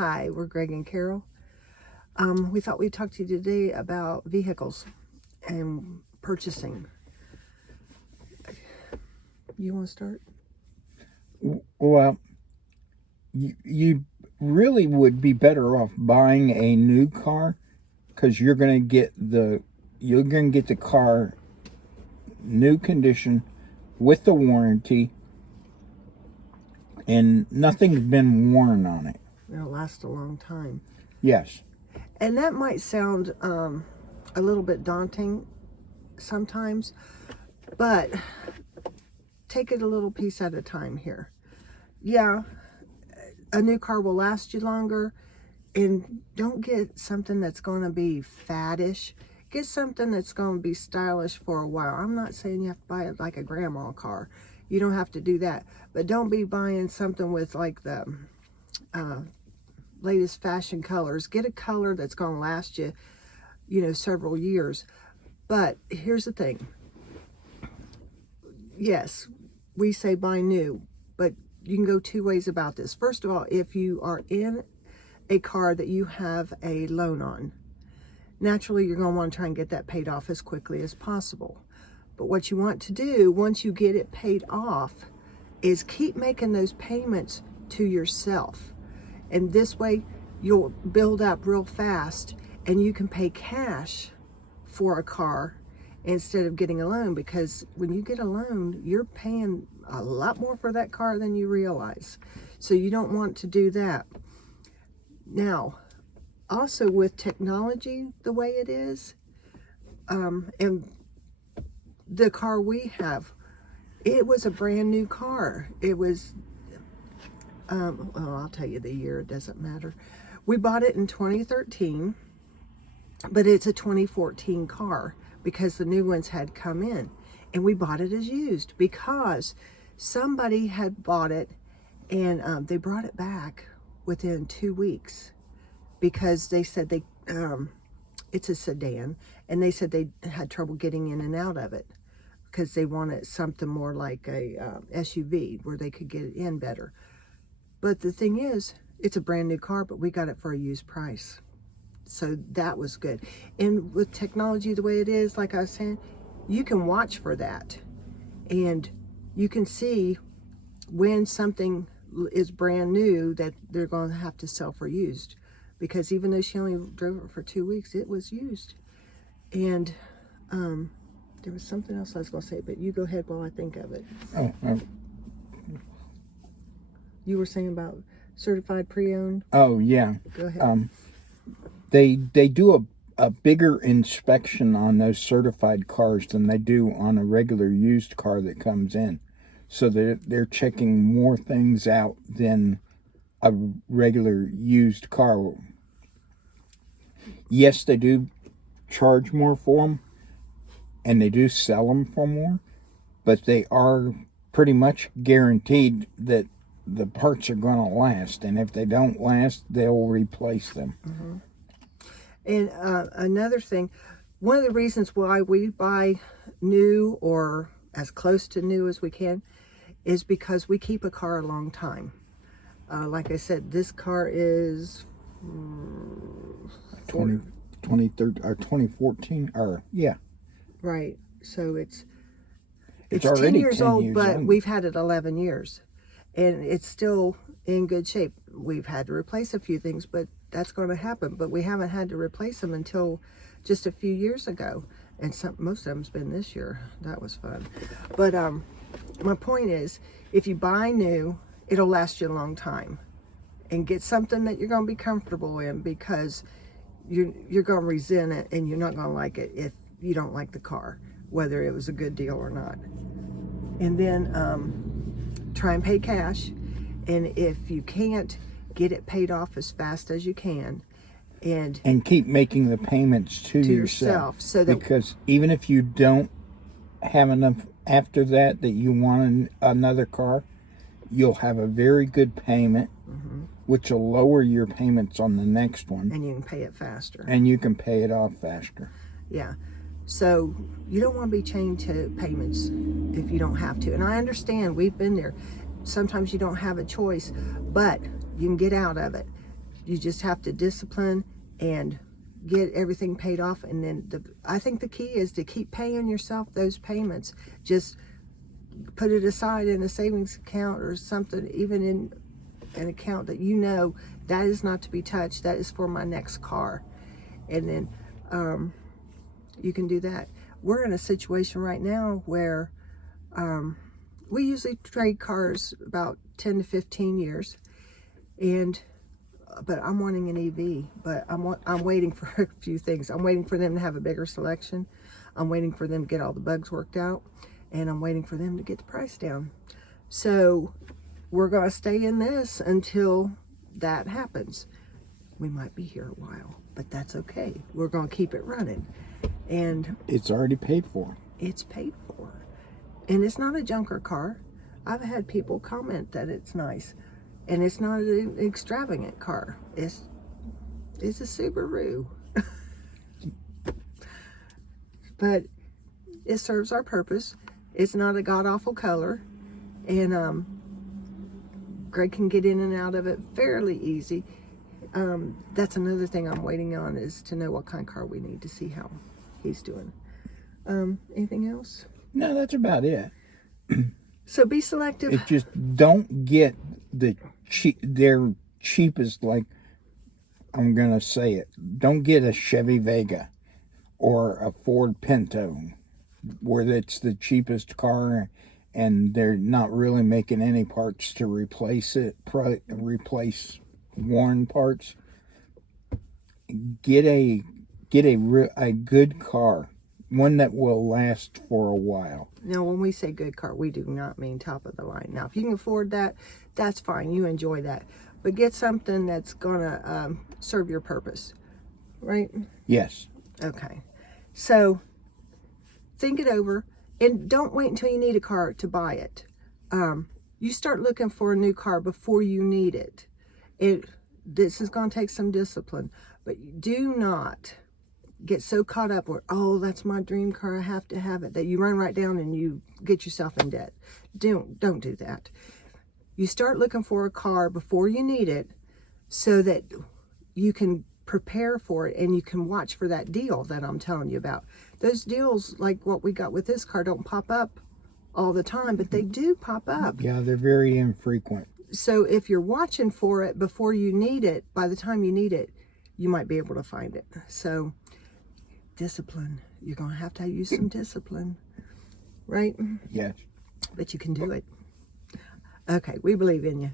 Hi, we're Greg and Carol. We thought we'd talk to you today about vehicles and purchasing. You want to start? Well, you really would be better off buying a new car because you're going to get the car new condition with the warranty, and nothing's been worn on it. It'll last a long time. Yes. And that might sound a little bit daunting sometimes, but take it a little piece at a time here. Yeah, a new car will last you longer, and don't get something that's going to be faddish. Get something that's going to be stylish for a while. I'm not saying you have to buy it like a grandma car. You don't have to do that. But don't be buying something with like the latest fashion colors. Get a color that's going to last you, several years. But here's the thing. Yes, we say buy new, but you can go two ways about this. First of all, if you are in a car that you have a loan on, naturally you're going to want to try and get that paid off as quickly as possible. But what you want to do once you get it paid off is keep making those payments to yourself. And this way you'll build up real fast and you can pay cash for a car instead of getting a loan, because when you get a loan, you're paying a lot more for that car than you realize. So you don't want to do that. Now, also with technology the way it is, and the car we have, it was a brand new car. It was, well, I'll tell you the year, it doesn't matter. We bought it in 2013, but it's a 2014 car because the new ones had come in, and we bought it as used because somebody had bought it and they brought it back within 2 weeks because they said it's a sedan, and they said they had trouble getting in and out of it because they wanted something more like a SUV where they could get it in better. But the thing is, it's a brand new car, but we got it for a used price. So that was good. And with technology the way it is, like I was saying, you can watch for that. And you can see when something is brand new that they're going to have to sell for used. Because even though she only drove it for 2 weeks, it was used. And there was something else I was going to say, but you go ahead while I think of it. You were saying about certified pre-owned? Oh, yeah. Go ahead. They do a bigger inspection on those certified cars than they do on a regular used car that comes in. So they're checking more things out than a regular used car. Yes, they do charge more for them, and they do sell them for more, but they are pretty much guaranteed that the parts are going to last, and if they don't last, they'll replace them. Mm-hmm. And another thing, one of the reasons why we buy new or as close to new as we can is because we keep a car a long time. Like I said, this car is 2013 or 2014, or yeah. Right. So it's already 10 years old, years but old. we've had it 11 years. And it's still in good shape. We've had to replace a few things, but that's going to happen. But we haven't had to replace them until just a few years ago. And most of them's been this year. That was fun. But my point is, if you buy new, it'll last you a long time. And get something that you're going to be comfortable in, because you're going to resent it and you're not going to like it if you don't like the car, whether it was a good deal or not. And then try and pay cash. And if you can't, get it paid off as fast as you can. And keep making the payments to yourself. So that, because even if you don't have enough after that you want another car, you'll have a very good payment, which will lower your payments on the next one. And you can pay it faster. And you can pay it off faster. Yeah. So you don't want to be chained to payments if you don't have to. And I understand, we've been there. Sometimes you don't have a choice, but you can get out of it. You just have to discipline and get everything paid off. And then I think the key is to keep paying yourself those payments. Just put it aside in a savings account or something, even in an account that you know that is not to be touched. That is for my next car. And then you can do that. We're in a situation right now where we usually trade cars about 10 to 15 years, but I'm wanting an EV, but I'm waiting for a few things. I'm waiting for them to have a bigger selection. I'm waiting for them to get all the bugs worked out, and I'm waiting for them to get the price down. So we're going to stay in this until that happens. We might be here a while, but that's okay. We're going to keep it running. And It's already paid for. it's paid for. And it's not a junker car. I've had people comment that it's nice. And it's not an extravagant car. It's a Subaru. But it serves our purpose. It's not a god-awful color. And Greg can get in and out of it fairly easy. That's another thing I'm waiting on, is to know what kind of car we need to see how he's doing. Anything else? No, that's about it. So be selective. It just don't get their cheapest, like, I'm gonna say it. Don't get a Chevy Vega or a Ford Pinto, where it's the cheapest car and they're not really making any parts to replace it, replace worn parts. Get a good car, one that will last for a while. Now, when we say good car, we do not mean top of the line. Now, if you can afford that, that's fine. You enjoy that. But get something that's going to serve your purpose, right? Yes. Okay. So, think it over. And don't wait until you need a car to buy it. You start looking for a new car before you need it. This is going to take some discipline. But do not get so caught up with, oh, that's my dream car, I have to have it, that you run right down and you get yourself in debt. Don't do that. You start looking for a car before you need it, so that you can prepare for it and you can watch for that deal that I'm telling you about. Those deals, like what we got with this car, don't pop up all the time, but they do pop up. Yeah, they're very infrequent. So if you're watching for it before you need it, by the time you need it, you might be able to find it. So discipline. You're going to have to use some discipline, right? Yes. But you can do it. Okay, we believe in you.